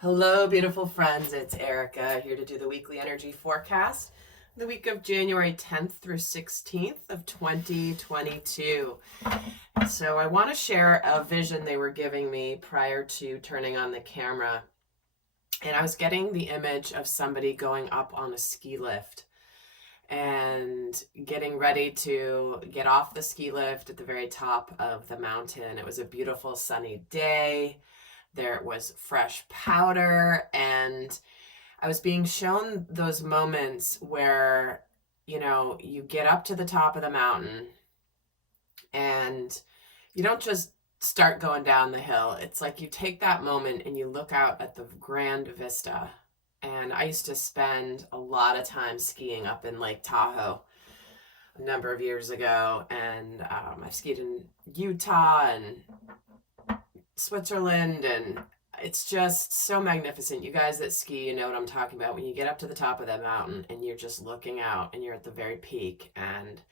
Hello, beautiful friends. It's Erica here to do the weekly energy forecast, the week of January 10th through 16th of 2022. So I want to share a vision they were giving me prior to turning on the camera. And I was getting the image of somebody going up on a ski lift and getting ready to get off the ski lift at the very top of the mountain. It was a beautiful sunny day. There was fresh powder, and I was being shown those moments where, you get up to the top of the mountain and you don't just start going down the hill. It's like you take that moment and you look out at the grand vista. And I used to spend a lot of time skiing up in Lake Tahoe a number of years ago, and I've skied in Utah and Switzerland, and it's just so magnificent. You guys that ski, you know what I'm talking about. When you get up to the top of that mountain and you're just looking out and you're at the very peak, and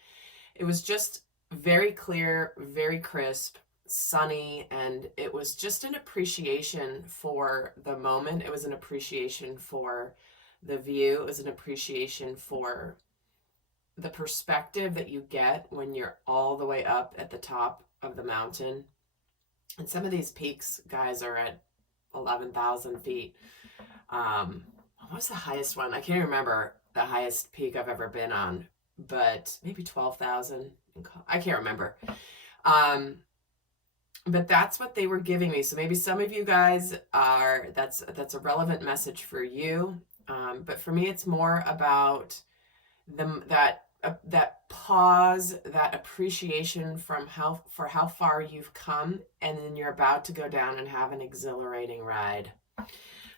it was just very clear, very crisp, sunny, and it was just an appreciation for the moment. It was an appreciation for the view. It was an appreciation for the perspective that you get when you're all the way up at the top of the mountain. And some of these peaks, guys, are at 11,000 feet. What was the highest one? I can't remember the highest peak I've ever been on, but maybe 12,000. I can't remember. But that's what they were giving me. So maybe some of you guys that's a relevant message for you. But for me, it's more about that pause, that appreciation for how far you've come, and then you're about to go down and have an exhilarating ride.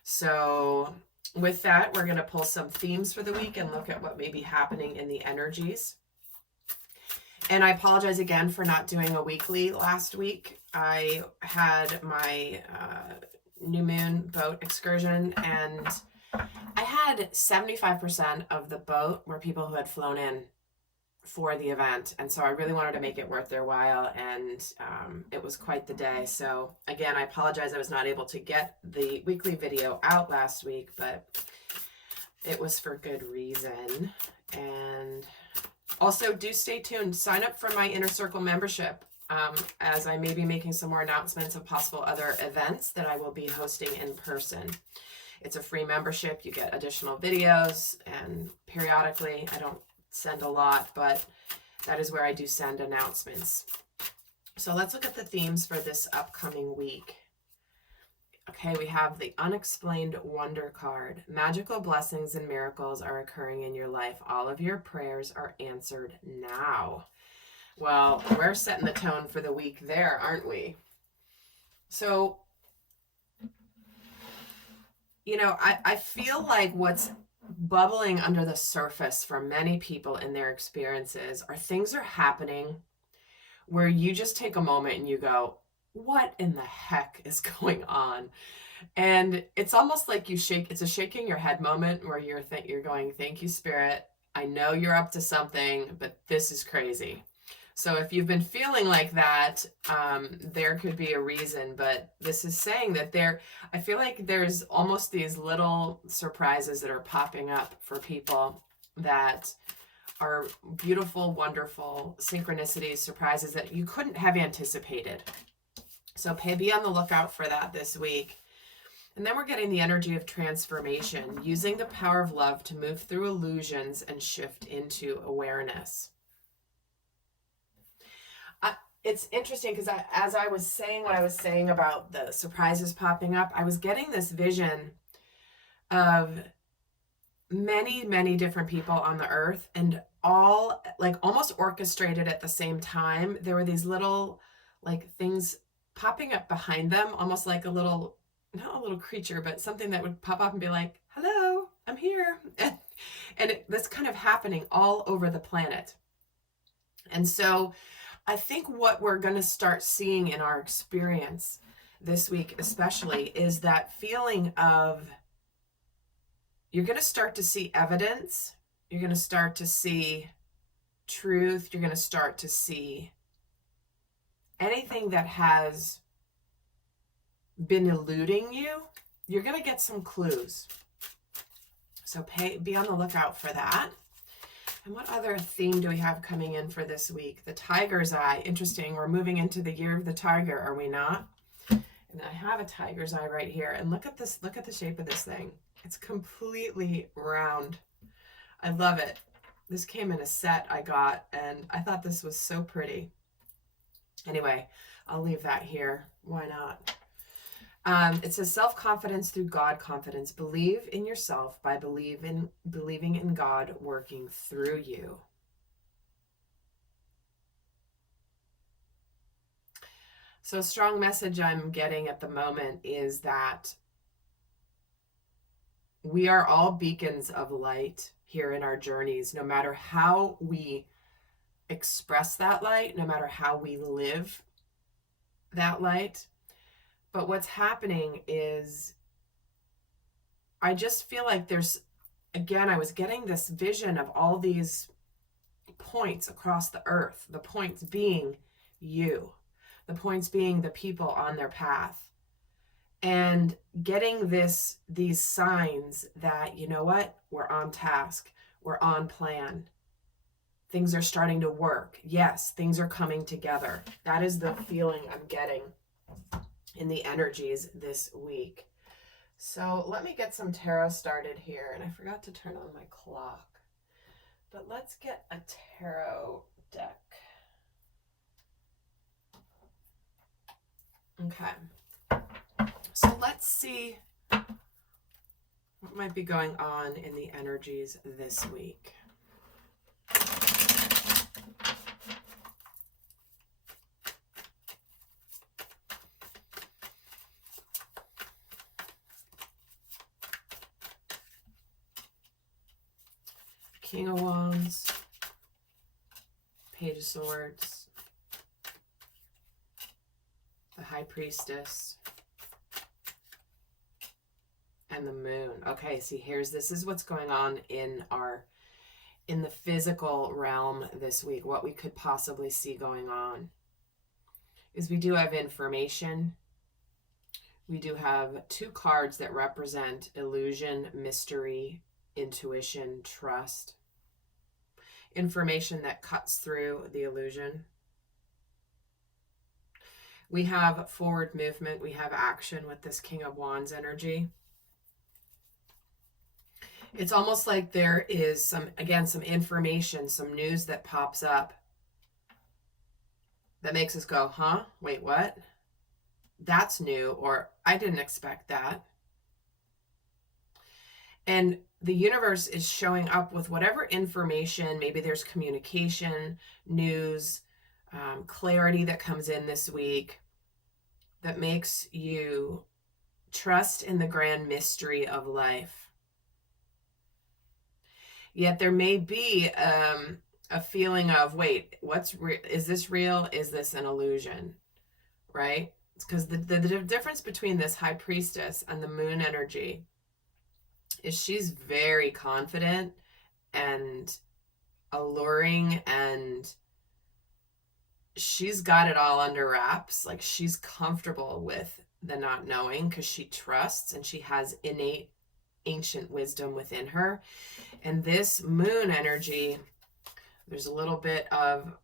So with that, we're going to pull some themes for the week and look at what may be happening in the energies. And I apologize again for not doing a weekly last week. I had my new moon boat excursion, and I had 75% of the boat were people who had flown in for the event, and so I really wanted to make it worth their while, and it was quite the day. So again, I apologize I was not able to get the weekly video out last week, but it was for good reason. And also, do stay tuned. Sign up for my Inner Circle membership, as I may be making some more announcements of possible other events that I will be hosting in person. It's a free membership. You get additional videos, and periodically, I don't send a lot, but that is where I do send announcements. So let's look at the themes for this upcoming week. Okay, we have the Unexplained Wonder card. Magical blessings and miracles are occurring in your life. All of your prayers are answered now. Well, we're setting the tone for the week there, aren't we? So, I feel like what's bubbling under the surface for many people in their experiences are things are happening where you just take a moment and you go, what in the heck is going on? And it's almost like it's a shaking your head moment where you're going, thank you, Spirit. I know you're up to something, but this is crazy. So if you've been feeling like that, there could be a reason, but this is saying that I feel like there's almost these little surprises that are popping up for people that are beautiful, wonderful synchronicities, surprises that you couldn't have anticipated. So be on the lookout for that this week. And then we're getting the energy of transformation, using the power of love to move through illusions and shift into awareness. It's interesting because as I was saying what I was saying about the surprises popping up, I was getting this vision of many, many different people on the earth, and all like almost orchestrated at the same time. There were these little like things popping up behind them, almost like not a little creature, but something that would pop up and be like, hello, I'm here. And that's kind of happening all over the planet. And so I think what we're going to start seeing in our experience this week especially is that feeling of you're going to start to see evidence, you're going to start to see truth, you're going to start to see anything that has been eluding you you're going to get some clues. So be on the lookout for that. And what other theme do we have coming in for this week? The tiger's eye. Interesting. We're moving into the year of the tiger, are we not? And I have a tiger's eye right here. And look at this. Look at the shape of this thing. It's completely round. I love it. This came in a set I got, and I thought this was so pretty. Anyway, I'll leave that here. Why not? It says self-confidence through God confidence. Believe in yourself by believing in God working through you. So a strong message I'm getting at the moment is that we are all beacons of light here in our journeys, no matter how we express that light, no matter how we live that light. But what's happening is I just feel like there's, again, I was getting this vision of all these points across the earth, the points being you, the points being the people on their path, and getting these signs that, you know what, we're on task, we're on plan, things are starting to work. Yes, things are coming together. That is the feeling I'm getting in the energies this week. So let me get some tarot started here. And I forgot to turn on my clock, but let's get a tarot deck. Okay. So let's see what might be going on in the energies this week. King of Wands, Page of Swords, the High Priestess, and the Moon. Okay, see, this is what's going on in the physical realm this week. What we could possibly see going on is we do have information. We do have two cards that represent illusion, mystery, intuition, trust. Information that cuts through the illusion. We have forward movement. We have action with this King of Wands energy. It's almost like there is some information, some news that pops up that makes us go, huh? Wait, what? That's new, or I didn't expect that. And the universe is showing up with whatever information, maybe there's communication, news, clarity that comes in this week that makes you trust in the grand mystery of life. Yet there may be a feeling of, wait, is this real? Is this an illusion? Right? It's because the difference between this High Priestess and the Moon energy is she's very confident and alluring, and she's got it all under wraps. Like, she's comfortable with the not knowing because she trusts and she has innate ancient wisdom within her. And this Moon energy, there's a little bit of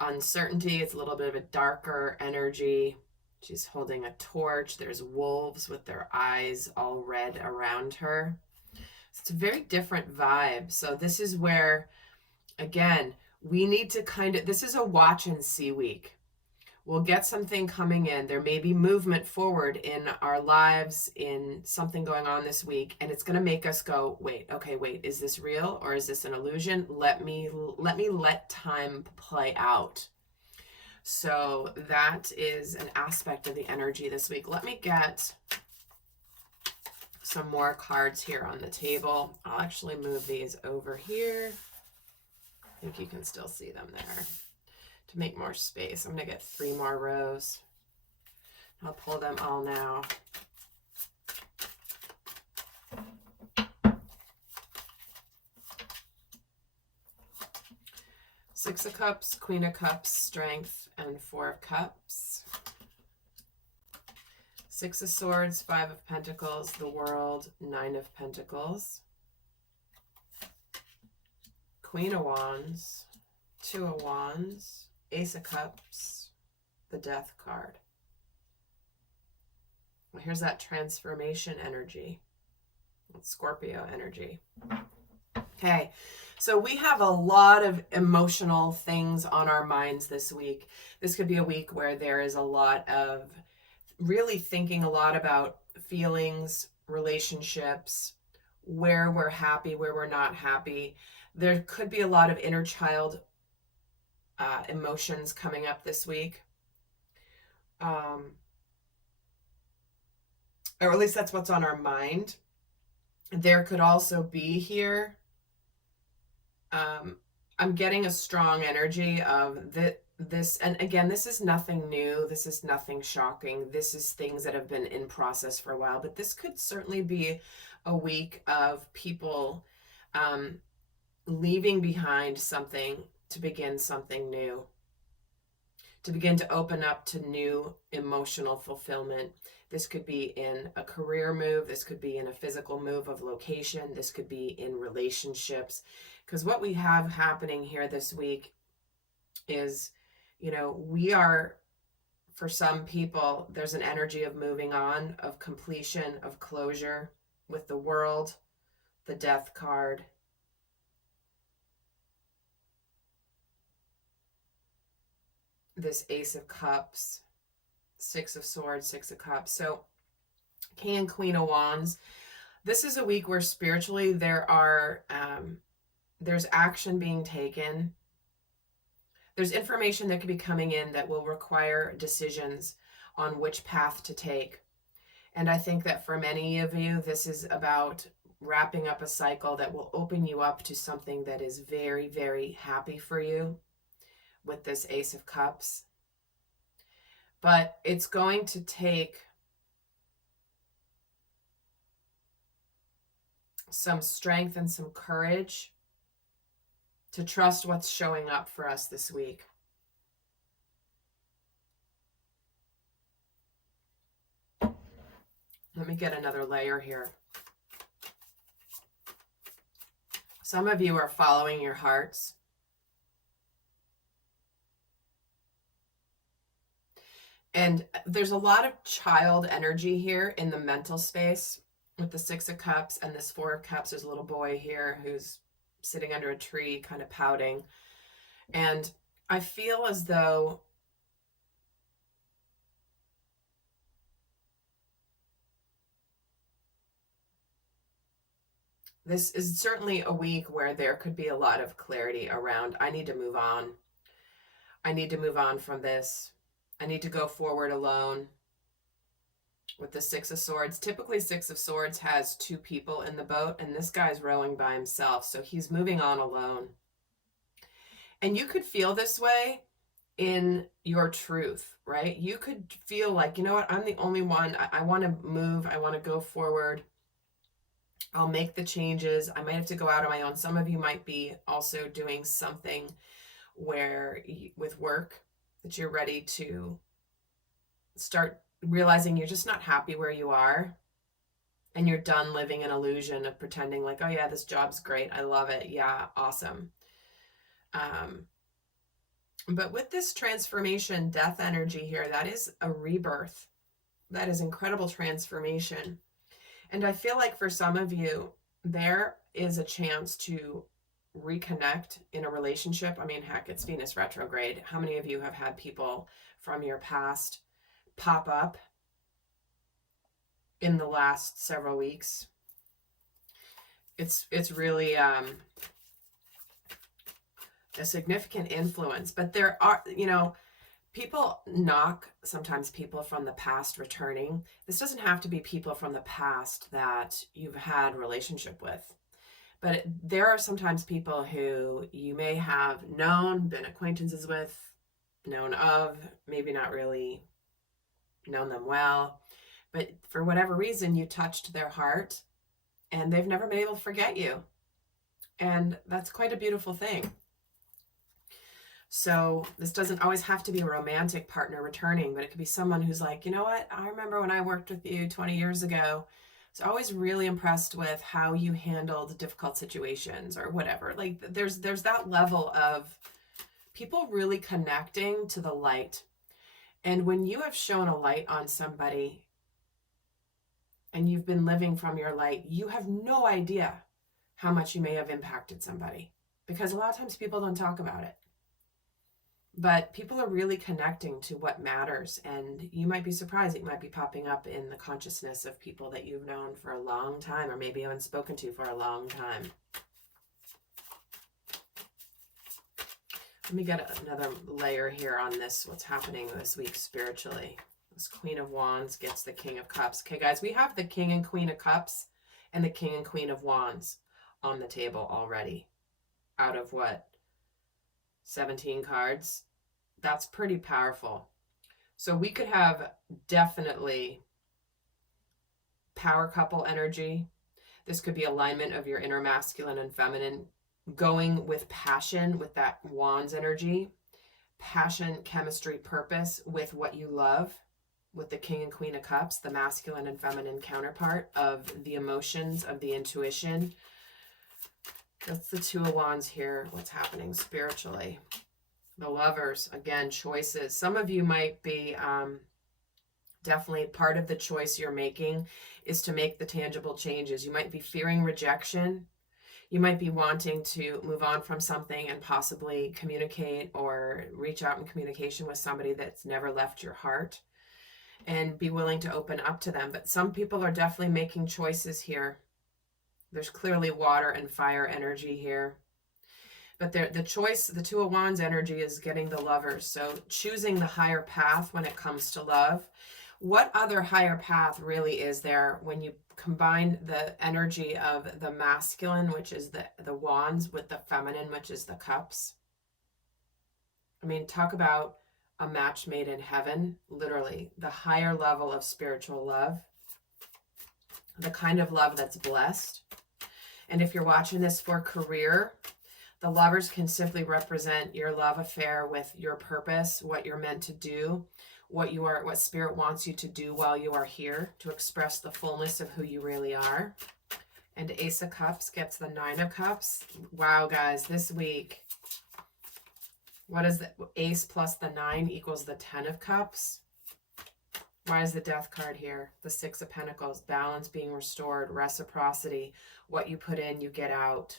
uncertainty. It's a little bit of a darker energy. She's holding a torch. There's wolves with their eyes all red around her. It's a very different vibe. So this is where, again, we need to this is a watch and see week. We'll get something coming in. There may be movement forward in our lives, in something going on this week, and it's going to make us go, wait, is this real or is this an illusion? Let me let time play out. So that is an aspect of the energy this week. Let me get some more cards here on the table. I'll actually move these over here. I think you can still see them there to make more space. I'm going to get 3 more rows. I'll pull them all now. Six of Cups, Queen of Cups, Strength, and 4 of Cups. Six of Swords, Five of Pentacles, the World, Nine of Pentacles, Queen of Wands, Two of Wands, Ace of Cups, the Death card. Well, here's that transformation energy. It's Scorpio energy. Okay, so we have a lot of emotional things on our minds this week. This could be a week where there is a lot of really thinking a lot about feelings, relationships, where we're happy, where we're not happy. There could be a lot of inner child emotions coming up this week. Or at least that's what's on our mind. There could also be here, I'm getting a strong energy of this, and again, this is nothing new, this is nothing shocking, this is things that have been in process for a while, but this could certainly be a week of people leaving behind something to begin something new, to begin to open up to new emotional fulfillment. This could be in a career move, this could be in a physical move of location, this could be in relationships. Because what we have happening here this week is, you know, we are, for some people, there's an energy of moving on, of completion, of closure with the World, the Death card. This Ace of Cups, Six of Swords, Six of Cups. So King and Queen of Wands. This is a week where spiritually there are, there's action being taken. There's information that could be coming in that will require decisions on which path to take. And I think that for many of you, this is about wrapping up a cycle that will open you up to something that is very, very happy for you with this Ace of Cups. But it's going to take some strength and some courage to trust what's showing up for us this week. Let me get another layer here. Some of you are following your hearts. And there's a lot of child energy here in the mental space with the Six of Cups and this Four of Cups. There's a little boy here who's sitting under a tree kind of pouting. And I feel as though this is certainly a week where there could be a lot of clarity around, I need to move on. I need to move on from this. I need to go forward alone. With the Six of Swords, typically Six of Swords has two people in the boat, and this guy's rowing by himself, so he's moving on alone. And you could feel this way in your truth, right? You could feel like, you know what, I'm the only one. I want to move. I want to go forward. I'll make the changes. I might have to go out on my own. Some of you might be also doing something where with work that you're ready to start realizing you're just not happy where you are, and you're done living an illusion of pretending like, oh yeah, this job's great, I love it, yeah, awesome. But with this transformation death energy here, that is a rebirth. That is incredible transformation. And I feel like for some of you, there is a chance to reconnect in a relationship. I mean, heck, it's Venus retrograde. How many of you have had people from your past pop up in the last several weeks? It's really a significant influence. But there are, you know, people knock sometimes people from the past returning. This doesn't have to be people from the past that you've had a relationship with. But there are sometimes people who you may have known, been acquaintances with, known of, maybe not really known them well, but for whatever reason you touched their heart and they've never been able to forget you. And that's quite a beautiful thing. So this doesn't always have to be a romantic partner returning, but it could be someone who's like, you know what? I remember when I worked with you 20 years ago. I was always really impressed with how you handled difficult situations or whatever. Like there's that level of people really connecting to the light. And when you have shown a light on somebody and you've been living from your light, you have no idea how much you may have impacted somebody, because a lot of times people don't talk about it. But people are really connecting to what matters, and you might be surprised. It might be popping up in the consciousness of people that you've known for a long time, or maybe haven't spoken to for a long time. Let me get another layer here on this, what's happening this week spiritually. This Queen of Wands gets the King of Cups. Okay, guys, we have the King and Queen of Cups and the King and Queen of Wands on the table already. Out of what? 17 cards? That's pretty powerful. So we could have definitely power couple energy. This could be alignment of your inner masculine and feminine, going with passion, with that Wands energy, passion, chemistry, purpose with what you love, with the King and Queen of Cups, the masculine and feminine counterpart of the emotions, of the intuition. That's the Two of Wands here. What's happening spiritually? The Lovers, again, choices. Some of you might be definitely part of the choice you're making is to make the tangible changes. You might be fearing rejection. You might be wanting to move on from something and possibly communicate or reach out in communication with somebody that's never left your heart and be willing to open up to them. But some people are definitely making choices here. There's clearly water and fire energy here. But the choice, the Two of Wands energy is getting the Lovers. So choosing the higher path when it comes to love. What other higher path really is there when you combine the energy of the masculine, which is the Wands, with the feminine, which is the Cups? I mean, talk about a match made in heaven, literally. The higher level of spiritual love. The kind of love that's blessed. And if you're watching this for career, the Lovers can simply represent your love affair with your purpose, what you're meant to do, what Spirit wants you to do while you are here, to express the fullness of who you really are. And Ace of Cups gets the Nine of Cups. Wow, guys, this week, what is the Ace plus the 9 equals the 10 of Cups? Why is the Death card here? The Six of Pentacles, balance being restored, reciprocity. What you put in, you get out.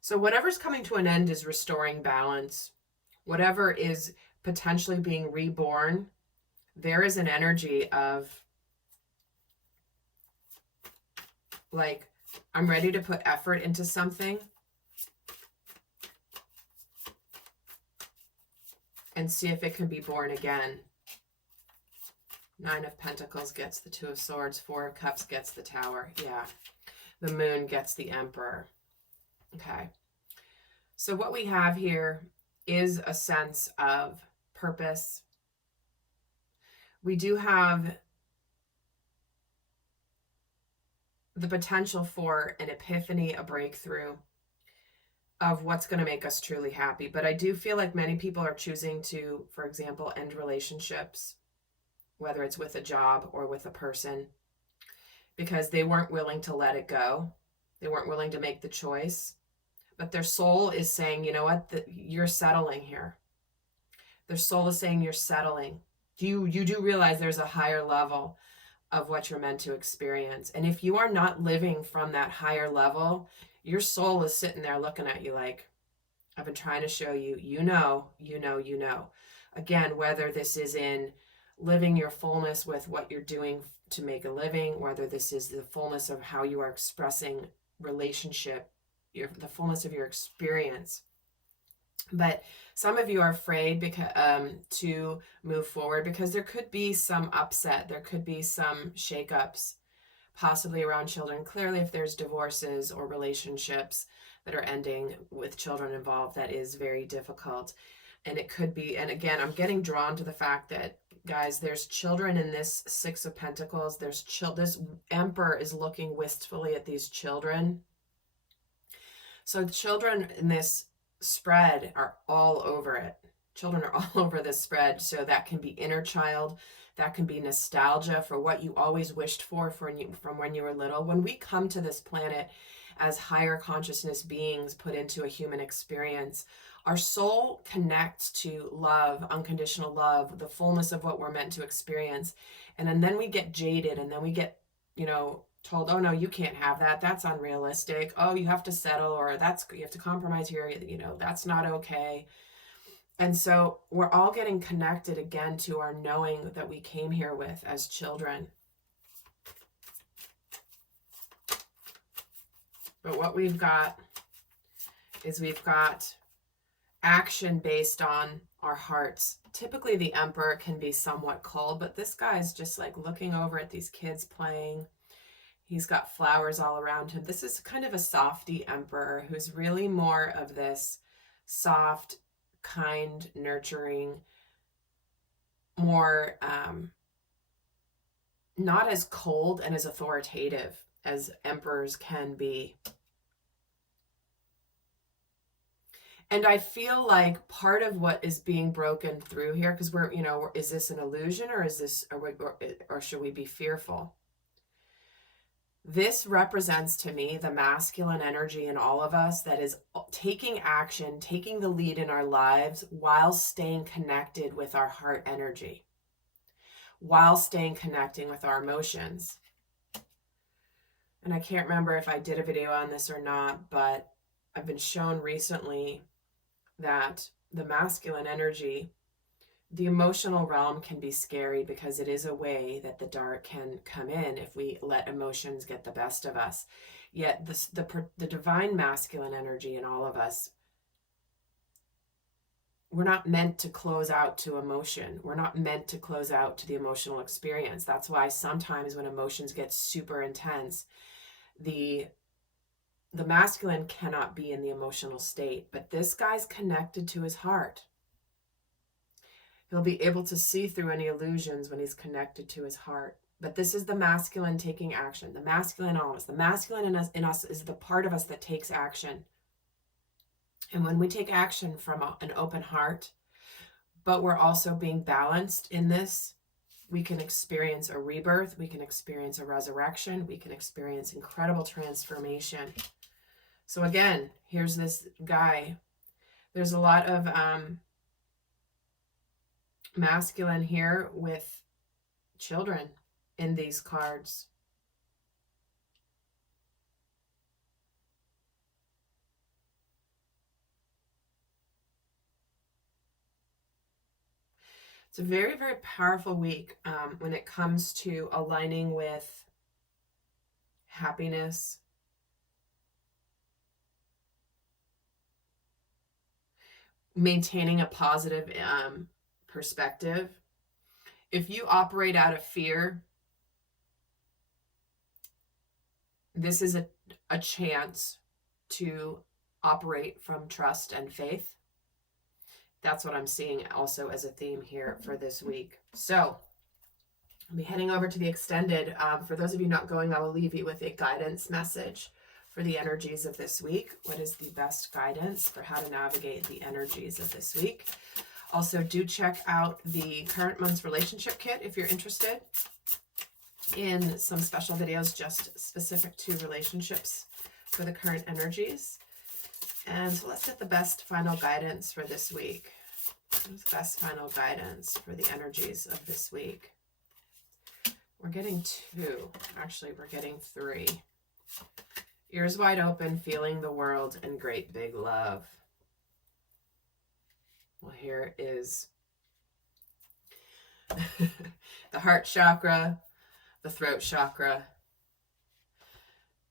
So whatever's coming to an end is restoring balance. Whatever is potentially being reborn, there is an energy of, like, I'm ready to put effort into something and see if it can be born again. Nine of Pentacles gets the Two of Swords. Four of Cups gets the Tower. Yeah. The Moon gets the Emperor. Okay. So what we have here is a sense of purpose. We do have the potential for an epiphany, a breakthrough of what's going to make us truly happy. But I do feel like many people are choosing to, for example, end relationships, whether it's with a job or with a person, because they weren't willing to let it go. They weren't willing to make the choice. But their soul is saying, you know what, you're settling here. Their soul is saying you're settling. You do realize there's a higher level of what you're meant to experience. And if you are not living from that higher level, your soul is sitting there looking at you like, I've been trying to show you, you know. Again, whether this is in living your fullness with what you're doing to make a living, whether this is the fullness of how you are expressing relationship, the fullness of your experience. But some of you are afraid to move forward because there could be some upset. There could be some shakeups, possibly around children. Clearly, if there's divorces or relationships that are ending with children involved, that is very difficult. And it could be, and again, I'm getting drawn to the fact that, guys, there's children in this Six of Pentacles. This Emperor is looking wistfully at these children. So children in this spread are all over it. Children are all over this spread. So that can be inner child. That can be nostalgia for what you always wished for from when you were little. When we come to this planet as higher consciousness beings put into a human experience, our soul connects to love, unconditional love, the fullness of what we're meant to experience. And then we get jaded, and then we get, told, oh no, you can't have that. That's unrealistic. Oh, you have to settle, or you have to compromise here. That's not okay. And so we're all getting connected again to our knowing that we came here with as children. But what we've got is we've got action based on our hearts. Typically the Emperor can be somewhat cold, but this guy's just like looking over at these kids playing. He's got flowers all around him. This is kind of a softy Emperor who's really more of this soft, kind, nurturing, more not as cold and as authoritative as emperors can be. And I feel like part of what is being broken through here, because is this an illusion, or is this, or should we be fearful? This represents to me the masculine energy in all of us that is taking action, taking the lead in our lives while staying connected with our heart energy, while staying connecting with our emotions. And I can't remember if I did a video on this or not, but I've been shown recently that the masculine energy, the emotional realm, can be scary because it is a way that the dark can come in if we let emotions get the best of us. Yet the divine masculine energy in all of us, we're not meant to close out to emotion. We're not meant to close out to the emotional experience. That's why sometimes when emotions get super intense, the masculine cannot be in the emotional state, but this guy's connected to his heart. He'll be able to see through any illusions when he's connected to his heart. But this is the masculine taking action. The masculine in all of us. The masculine in us is the part of us that takes action. And when we take action from an open heart, but we're also being balanced in this, we can experience a rebirth. We can experience a resurrection. We can experience incredible transformation. So again, here's this guy. There's a lot of masculine here with children in these cards. It's a very, very powerful week when it comes to aligning with happiness, maintaining a positive perspective. If you operate out of fear, this is a chance to operate from trust and faith. That's what I'm seeing also as a theme here for this week. So I'll be heading over to the extended. For those of you not going, I will leave you with a guidance message for the energies of this week. What is the best guidance for how to navigate the energies of this week? Also, do check out the current month's relationship kit if you're interested in some special videos just specific to relationships for the current energies. And so let's get the best final guidance for this week. Best final guidance for the energies of this week. We're getting 2. Actually, we're getting 3. Ears wide open, feeling the world in great big love. Well, here is the heart chakra, the throat chakra,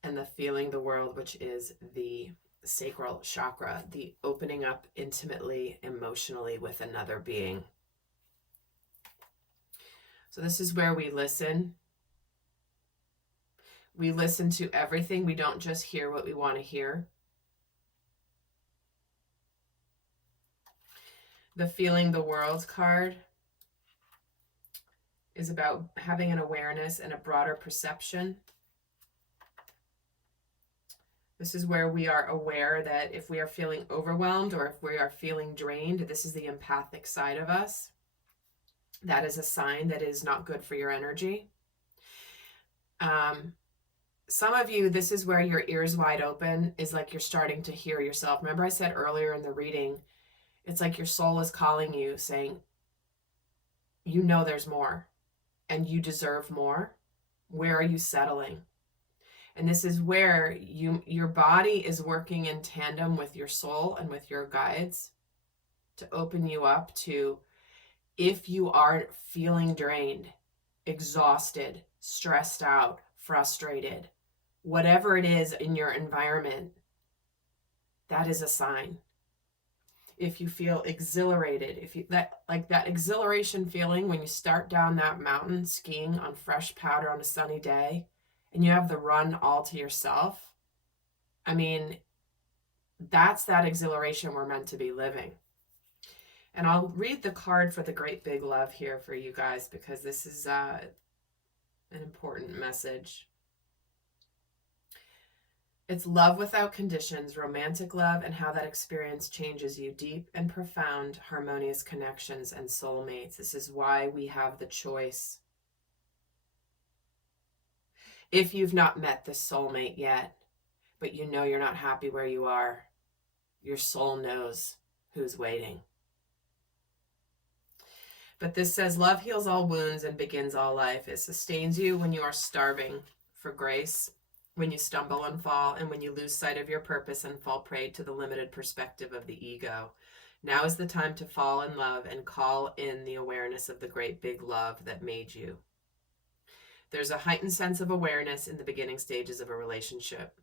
and the feeling the world, which is the sacral chakra, the opening up intimately, emotionally with another being. So this is where we listen. We listen to everything. We don't just hear what we want to hear. The feeling the world card is about having an awareness and a broader perception. This is where we are aware that if we are feeling overwhelmed or if we are feeling drained, this is the empathic side of us. That is a sign that is not good for your energy. Some of you, this is where your ears wide open, is like you're starting to hear yourself. Remember I said earlier in the reading, it's like your soul is calling you, saying, you know there's more and you deserve more. Where are you settling? And this is where your body is working in tandem with your soul and with your guides to open you up to, if you are feeling drained, exhausted, stressed out, frustrated, whatever it is in your environment, that is a sign. If you feel exhilarated, if you that exhilaration feeling when you start down that mountain skiing on fresh powder on a sunny day and you have the run all to yourself, I mean, that's that exhilaration we're meant to be living. And I'll read the card for the Great Big Love here for you guys, because this is an important message. It's love without conditions, romantic love, and how that experience changes you. Deep and profound, harmonious connections and soulmates. This is why we have the choice. If you've not met this soulmate yet, but you know you're not happy where you are, your soul knows who's waiting. But this says, love heals all wounds and begins all life. It sustains you when you are starving for grace, when you stumble and fall, and when you lose sight of your purpose and fall prey to the limited perspective of the ego. Now is the time to fall in love and call in the awareness of the great big love that made you. There's a heightened sense of awareness in the beginning stages of a relationship,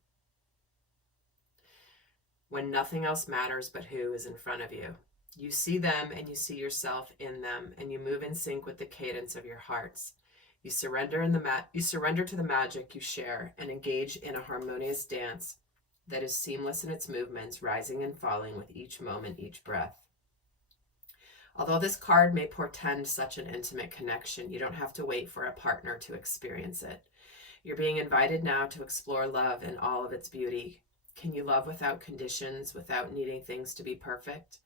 when nothing else matters but who is in front of you. You see them and you see yourself in them, and you move in sync with the cadence of your hearts. You surrender to the magic you share and engage in a harmonious dance that is seamless in its movements, rising and falling with each moment, each breath. Although this card may portend such an intimate connection, you don't have to wait for a partner to experience it. You're being invited now to explore love in all of its beauty. Can you love without conditions, without needing things to be perfect?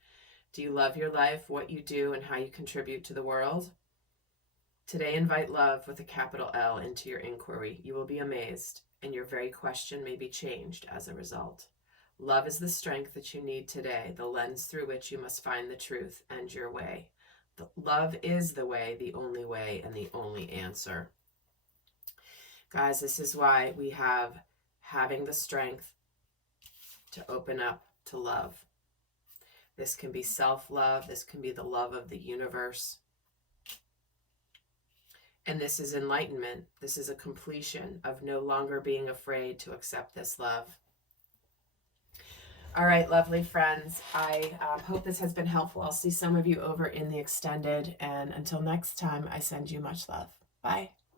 Do you love your life, what you do, and how you contribute to the world? Today, invite love with a capital L into your inquiry. You will be amazed, and your very question may be changed as a result. Love is the strength that you need today, the lens through which you must find the truth and your way. Love is the way, and the only answer. Guys, this is why we have having the strength to open up to love. This can be self-love. This can be the love of the universe. And this is enlightenment. This is a completion of no longer being afraid to accept this love. All right, lovely friends. I hope this has been helpful. I'll see some of you over in the extended. And until next time, I send you much love. Bye.